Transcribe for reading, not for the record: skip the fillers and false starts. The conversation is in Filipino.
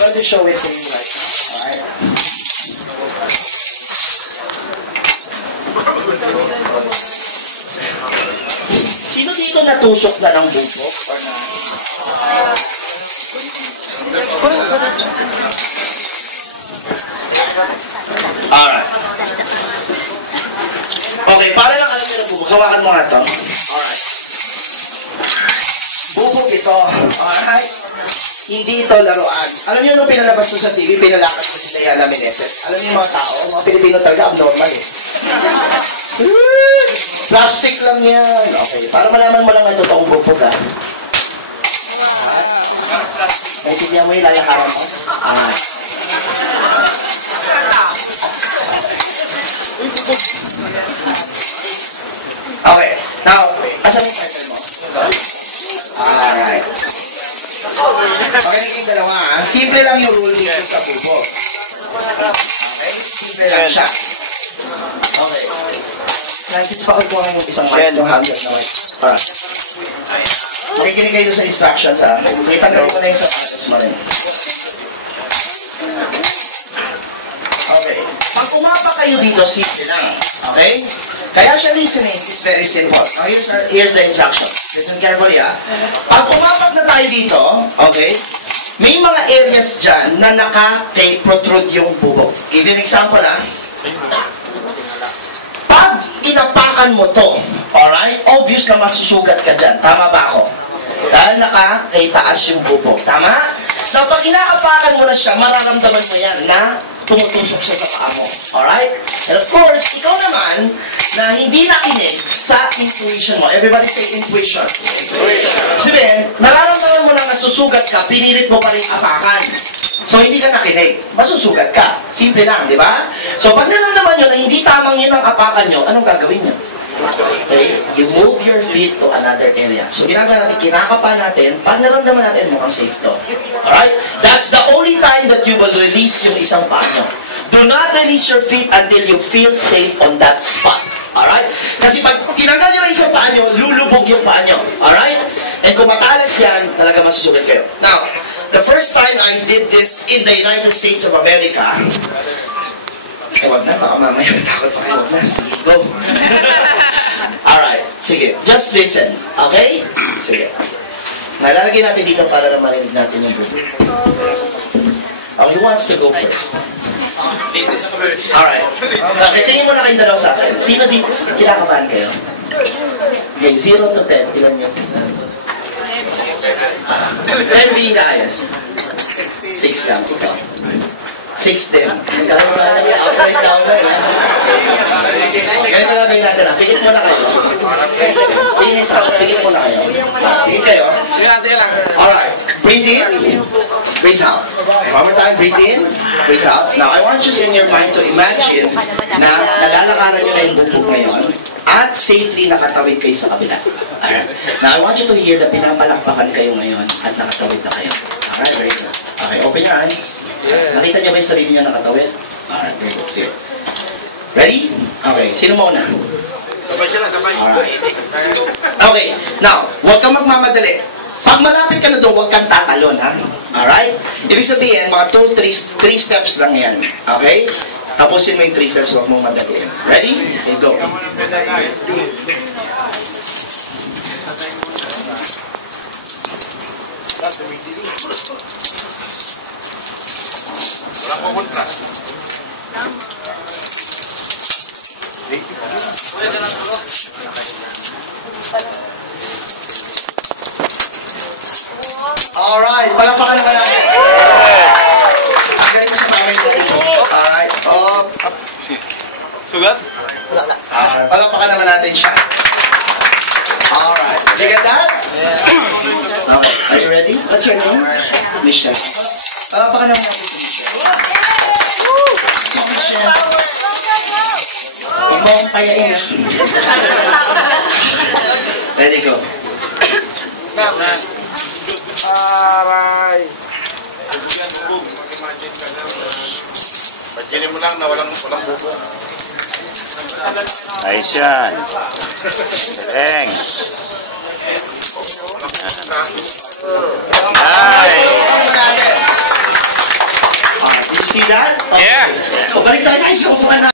going to show it to you right now. Alright? Sino dito natusok na ng bubok? Or na? Alright. Okay, para lang alam nyo na bubog. Hawakan mo nga ito. Alright. Bubog ito. Alright. Hindi ito laruan. Alam niyo nung pinalabas ko sa TV, pinalakas ko si Diana Meneses. Alam niyo yung mga tao, mga Pilipino talaga, abnormal eh. Plastic lang yan. Okay, para malaman mo lang na totoong bubog ha. Naintindihan mo yung lalakaran mo? Okay, now, asan yung title mo? Alright. Okay, naging dalawa ha. Simple lang yung rule dito sa bubog. Okay, simple lang siya. Okay. Francis, pakukuha mo yung isang mic yung hanggang na mic. Alright. Makikinig kayo sa instructions ha. Sige, tanggalin ko na yung sa address mo rin. Okay. Pag umapa kayo dito, simple lang. Okay? Kaya siya listening is very simple. Now, here's the instruction. Listen carefully ha. Pag umapak na tayo dito, okay, may mga areas dyan na naka-protrude yung bubog. Give you an example ha. Pag inapakan mo to, alright, obvious na masusugat ka dyan. Tama ba ako? Dahil naka-taas yung bubog. Tama? Now, pag inaapakan mo na siya, mararamdaman mo yan na tumutusok siya sa paa mo. Alright? And of course, ikaw naman, na hindi nakinig sa intuition mo. Everybody say intuition. Sabihin, nararamdaman mo na nasusugat ka, pinilit mo pa rin apakan. So, hindi ka nakinig. Masusugat ka. Simple lang, di ba? So, pag nararamdaman nyo na hindi tamang yun ang apakan nyo, anong gagawin nyo? Okay? You move your feet to another area. So, ginagawa natin, kinakapa natin, pag naramdaman natin, mukhang safe to. Alright? That's the only time that you will release yung isang paa nyo. Do not release your feet until you feel safe on that spot. Alright? Kasi pag tinanggal nyo na isang paa nyo, lulubog yung paa nyo. Alright? And kung matalas yan, talaga masusugat kayo. Now, the first time I did this in the United States of America, wag na, baka mamaya takot pa kayo. Wag na, sige, go. Alright, sige. Just listen. Okay? Sige. Nalalagay natin dito para na marinig natin yung bubog. Oh, who wants to go first? Ladies first. Alright. Okay, tingin mo na kayong dalaw sa akin. Sino dito? Kinakabahan kayo? Okay, 0 to 10. Ilan nyo? 10 being the highest. 6 lang. Ikaw. 6 din. Outright down na yun. Ganito lang yung natin. Pigit mo na kayo. Pigit mo na kayo. Pigit kayo. Alright. Breathe in. Breathe out. One more time. Breathe in. Breathe out. Now, I want you in your mind to imagine na nalalakaran nyo na yung bubog ngayon at safely nakatawid kayo sa kabila. Alright. Now, I want you to hear na pinapalakpakan kayo ngayon at nakatawid na kayo. Alright, very good. Okay, open your eyes. Nakita niyo ba yung sarili niya nakatawid? Alright, very good. Sige. Ready? Okay, sino muna? Sabay siya lang, sabay. Alright. Okay, now, huwag kang magmamadali. Pag malapit ka na doon, huwag kang tatalon, ha? Alright? Ibig sabihin, mga 3 steps lang yan. Okay? Tapusin mo yung 3 steps, huwag mong madaliin. Ready? Okay, go. Walang kukontra. Alright, palakpakan naman natin. Ang galing siya namin. Alright, Sugat? palakpakan naman natin siya. Alright, you get that? Okay, are you ready? What's your name? Michelle. Palakpakan naman natin si Michelle. Michelle. Huwag mo akong payain. Ready, go. Aray! Pagkinin mo lang na walang buko. Ayos yan. Galing. Ay! See that? Yeah. So, balik tayo sa upuan na.